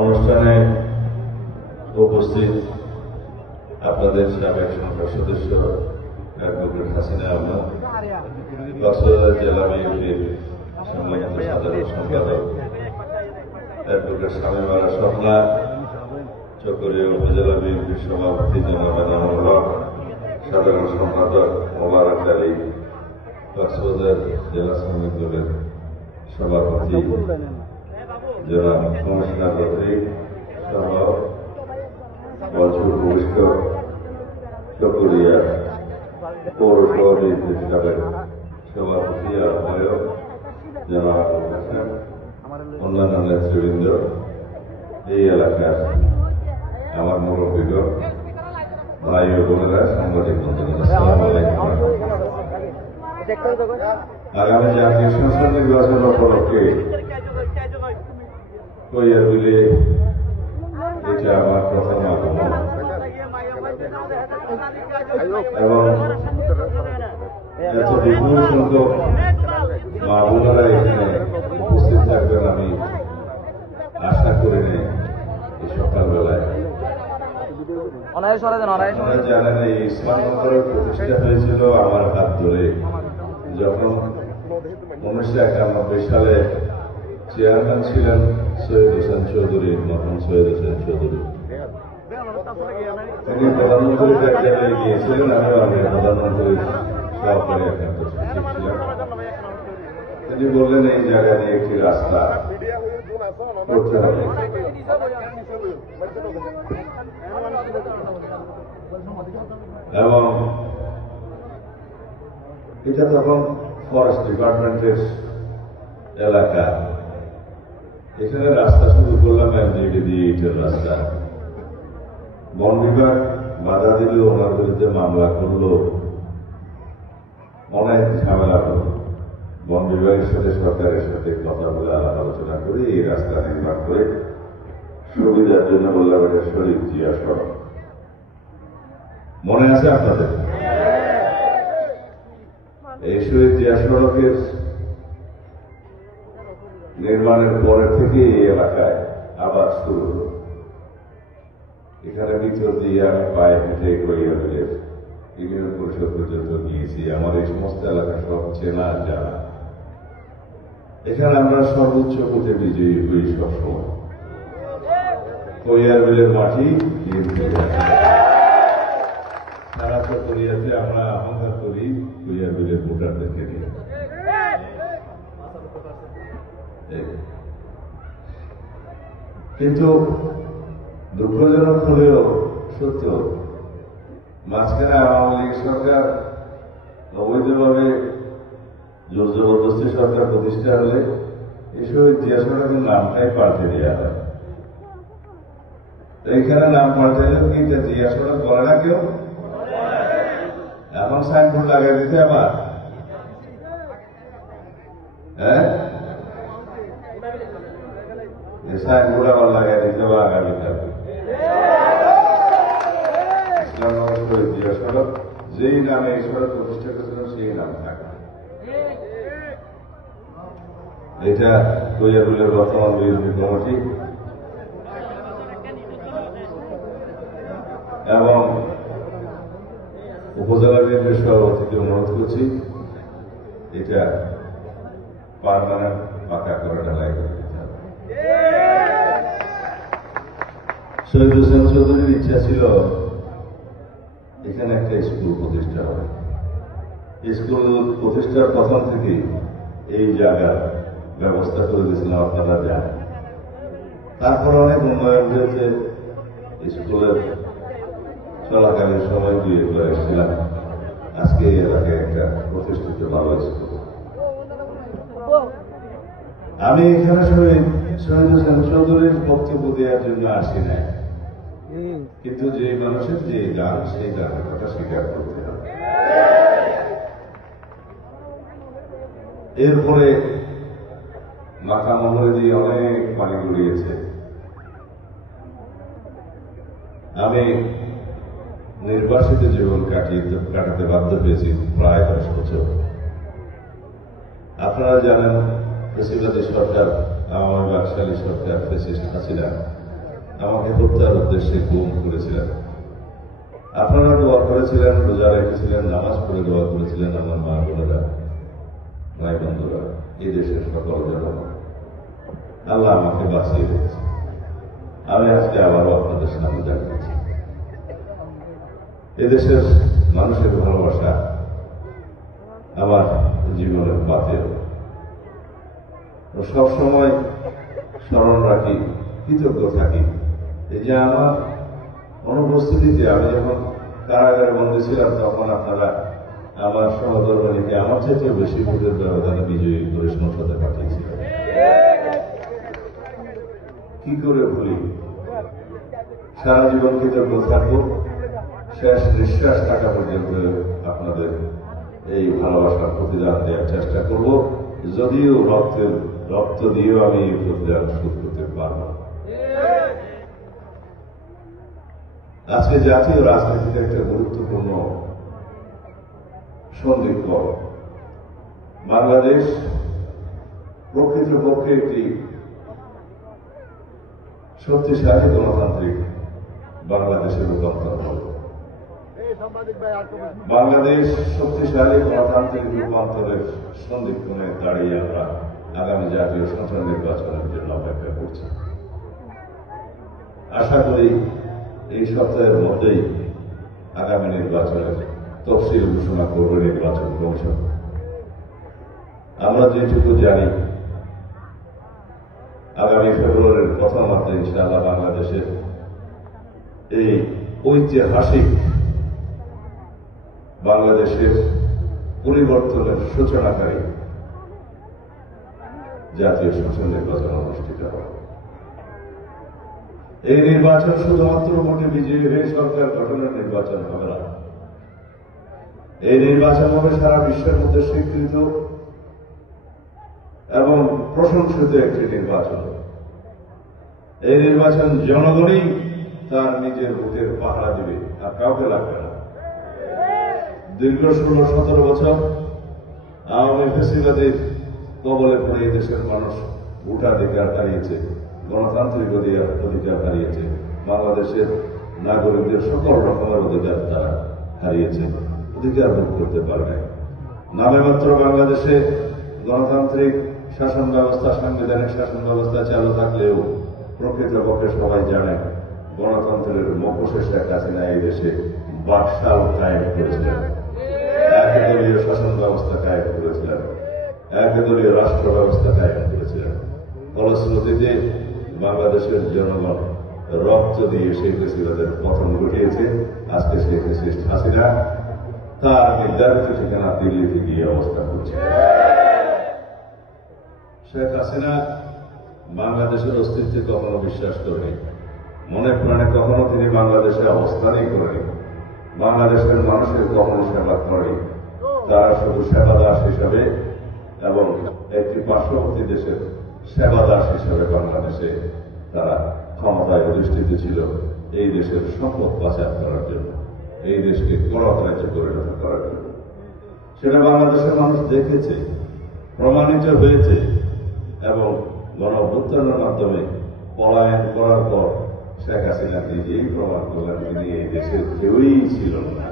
অনুষ্ঠানে উপস্থিত আপনাদের সাবেক সংসদ সদস্য অ্যাডভোকেট হাসিনা আহমদ, কক্সবাজার জেলা বিএনপির সম্মানিত সাধারণ সম্পাদক অ্যাডভোকেট শামীম আরা স্বপ্না, চকরিয়া উপজেলা বিএনপির সভাপতি জনাব এনামুল হক, সাধারণ সম্পাদক মোবারক আলী, কক্সবাজার জেলা শ্রমিক দলের সভাপতি জনাব কমিশনার বদ্রী সহ বঞ্চভূমিষ্ঠ চকরিয়া পৌরসভা বিএনপির সাবেক সভাপতি আহ্বায়ক জনাব আবুল হাসান, অন্যান্য নেতৃবৃন্দ, এই এলাকার আমার মুরব্বীগণ, ভাই ও বোনেরা, সাংবাদিক বন্ধুগণ, আসসালামু আলাইকুম। আগামী জাতীয় সংসদ নির্বাচন উপলক্ষে কৈয়ারবিলে এটা আমার প্রথম আগমন এবং এত বিপুল সংখ্যক মা বোনেরা এখানে উপস্থিত থাকবেন আমি আশা করিনি। এই সকালবেলায় আপনারা জানেন এই ইসলামনগরের প্রতিষ্ঠা হয়েছিল আমার হাত ধরে, যখন 1991 সালে চেয়ারম্যান ছিলেন সৈয়দ হোসেন চৌধুরী, মহান সৈয়দ হোসেন চৌধুরী। তিনি প্রধানমন্ত্রীর কার্যালয়ে গিয়েছিলেন, আমিও প্রধানমন্ত্রীর সহকারী একান্ত সচিব ছিলাম। তিনি বললেন এই জায়গা নিয়ে একটি রাস্তা করতে হবে। এবং এটা তখন ফরেস্ট ডিপার্টমেন্টের এলাকা, এখানে রাস্তা শুরু করলাম এমজিডি দিয়ে, ইটের রাস্তা। বন বিভাগ বাধা দিল, ওনার বিরুদ্ধে মামলা করলো, অনেক ঝামেলা হল। বন বিভাগের সাথে সরকারের সাথে কথা বলে আলাপ আলোচনা করে এই রাস্তা নির্মাণ করে সুবিধার জন্য বললাম এটা শহীদ জিয়া সড়ক। মনে আছে আপনাদের? এই শহীদ জিয়া সড়কের নির্মাণের পরে থেকে এই এলাকায় আবার শুরু হল। এখানে ভিতর দিয়ে আমি পায়ে হেঁটে কৈয়ারবিলের ইউনিয়ন পরিষদ পর্যন্ত গিয়েছি। আমার এই সমস্ত এলাকা সব চেনা জানা। এখানে আমরা সর্বোচ্চ ভোটে বিজয়ী হই সবসময়। কৈয়ারবিলের মাটি সারা চকরিয়াতে আমরা অহংকার করি কৈয়ারবিলের ভোটারদেরকে নিয়ে। কিন্তু দুঃখজনক হলেও সত্য, মাঝখানে আওয়ামী লীগ সরকার অবৈধভাবে জোর জবরদস্তি সরকার প্রতিষ্ঠা হলে এই শহীদ জিয়া সড়কের নামটাই পাল্টে দেওয়া হয়। এইখানে নাম পাল্টাইলেও কি এটা জিয়া সড়ক বলে না কেউ? এখন সাইনবোর্ড লাগাই দিতে আবার, হ্যাঁ, সাইনবোর্ড আবার লাগাই দিতে হবে আগামীকাল। ইসলামনগর শহীদ জিয়া সড়ক, যেই নামে এই সড়ক প্রতিষ্ঠা করেছিল সেই নাম থাকবে। এটা কৈয়ারবিলের বর্তমান বিএনপি কমিটি এবং উপজেলা বিএনপির সভাপতিকে অনুরোধ করছি এটা পার্মানেন্ট পাকা করে ঢালাই করে দিতে হবে। শহীদ হোসেন চৌধুরীর ইচ্ছা ছিল এখানে একটা স্কুল প্রতিষ্ঠা হবে। স্কুল প্রতিষ্ঠার প্রথম থেকে এই জায়গার ব্যবস্থা করে দিয়েছিলাম, আপনারা জানেন। তারপর অনেক উন্নয়ন হয়েছে। স্কুলের চলাকালীন সময় দিয়ে করে এসেছিলাম। আজকে এই এলাকায় একটা প্রতিষ্ঠিত ভালো স্কুল। আমি এখানে শহীদ হোসেন চৌধুরীর বক্তব্য দেওয়ার জন্য আসি নাই, কিন্তু যে মানুষের যে গান সেই গানের কথা স্বীকার করতে হবে। এরপরে মাথা মহলে দিয়ে অনেক পানি গড়িয়েছে। আমি নির্বাসিত জীবন কাটাতে বাধ্য হয়েছি প্রায় 10 বছর। আপনারা জানেন ফেসিবাদী সরকার, আওয়ামী বাকশালী সরকার, ফ্যাসিস্ট হাসিনা আমাকে হত্যার উদ্দেশ্যে গুম করেছিলেন। আপনারা দোয়া করেছিলেন, রোজা রেখেছিলেন, নামাজ পড়ে দোয়া করেছিলেন আমার মা বোনেরা, ভাই বন্ধুরা, এই দেশের সকল জনগণ। আল্লাহ আমাকে বাঁচিয়ে রেখেছে। আমি আজকে আবারও আপনাদের সামনে দেখাচ্ছি। এদেশের মানুষের ভালোবাসা আমার জীবনের বাতেও সবসময় স্মরণ রাখি, কৃতজ্ঞ থাকি। এই যে আমার অনুপস্থিতিতে আমি যখন কারাগারে বন্দী ছিলাম, তখন আপনারা আমার সহধর্মিনীকে আমার চাইতেও বেশি ভোটের ব্যবধানে বিজয়ী করে সংসদে পাঠিয়েছিলেন। কি করে ভুলি? সারা জীবন কৃতজ্ঞ থাকবো, শেষ নিঃশ্বাস থাকা পর্যন্ত আপনাদের এই ভালোবাসার প্রতিদান দেওয়ার চেষ্টা করব। যদিও রক্ত দিয়েও আমি এই প্রতিদান শোধ করতে পারব। আজকে জাতীয় রাজনীতিতে একটা গুরুত্বপূর্ণ সন্ধিক্ষণ। বাংলাদেশ প্রকৃতপক্ষে একটি শক্তিশালী গণতান্ত্রিক বাংলাদেশের রূপান্তর হবে। বাংলাদেশ শক্তিশালী গণতান্ত্রিক রূপান্তরের সন্ধিক্ষণে দাঁড়িয়ে আমরা আগামী জাতীয় সংসদ নির্বাচনের জন্য অপেক্ষা করছি। আশা করি এই সপ্তাহের মধ্যেই আগামী নির্বাচনের তফসিল ঘোষণা করবে নির্বাচন কমিশন। আমরা যেটুকু জানি, আগামী ফেব্রুয়ারির প্রথমার্ধে ইনশাআল্লাহ বাংলাদেশের এই ঐতিহাসিক বাংলাদেশের পরিবর্তনের সূচনাকারী জাতীয় সংসদ নির্বাচন অনুষ্ঠিত হবে। এই নির্বাচন শুধুমাত্র ভোটে বিজয়ী হয়ে সরকার গঠনের নির্বাচন হবে না। এই নির্বাচন হবে সারা বিশ্বের মধ্যে স্বীকৃত এবং প্রশংসিত একটি নির্বাচন। এই নির্বাচন জনগণই তার নিজের ভোটের পাহারা দিবে, আর কাউকে লাগবে না। দীর্ঘ 16-17 বছর আওয়ামী ফ্যাসিবাদের কবলে পড়ে এই দেশের মানুষ ভোটাধিকার হারিয়েছে, গণতান্ত্রিক অধিকার হারিয়েছে, বাংলাদেশের নাগরিকদের সকল রকমের অধিকার তারা হারিয়েছে, অধিকার ভোগ করতে পারে নাই। নামে মাত্র বাংলাদেশে গণতান্ত্রিক শাসন ব্যবস্থা, সাংবিধানিক শাসন ব্যবস্থা চালু থাকলেও প্রকৃতপক্ষে সবাই জানে গণতন্ত্রের মুখোশে শেখ হাসিনা এই দেশে বাকশাল কায়েম করেছিলেন, একদলীয় শাসন ব্যবস্থা কায়েম করেছিলেন, একদলীয় রাষ্ট্র ব্যবস্থা কায়েম করেছিলেন। ফলশ্রুতিতে বাংলাদেশের জনগণ রক্ত দিয়ে সেই ফ্যাসিবাদের পতন ঘটিয়েছে। আজকে সেই ফ্যাসিস্ট হাসিনা তার নির্ধারিত ঠিকানা দিল্লিতে গিয়ে অবস্থান করছে। শেখ হাসিনা বাংলাদেশের অস্তিত্বে কখনো বিশ্বাস করেনি, মনে প্রাণে কখনো তিনি বাংলাদেশে অবস্থানই করেনি, বাংলাদেশের মানুষের কখনো সেবা করেনি। তারা শুধু সেবাদাস হিসাবে এবং একটি পার্শ্ববর্তী দেশের সেবাদাস হিসাবে বাংলাদেশে তারা ক্ষমতায় অধিষ্ঠিত ছিল এই দেশের সম্পদ পাচার করার জন্য, এই দেশকে করত রাজ্যে পরিণত করার জন্য। সেটা বাংলাদেশের মানুষ দেখেছে, প্রমাণিত হয়েছে এবং গণঅভ্যুত্থানের মাধ্যমে পলায়ন করার পর শেখ হাসিনা নিজেই প্রমাণ করলেন তিনি এই দেশের কেউই ছিল না।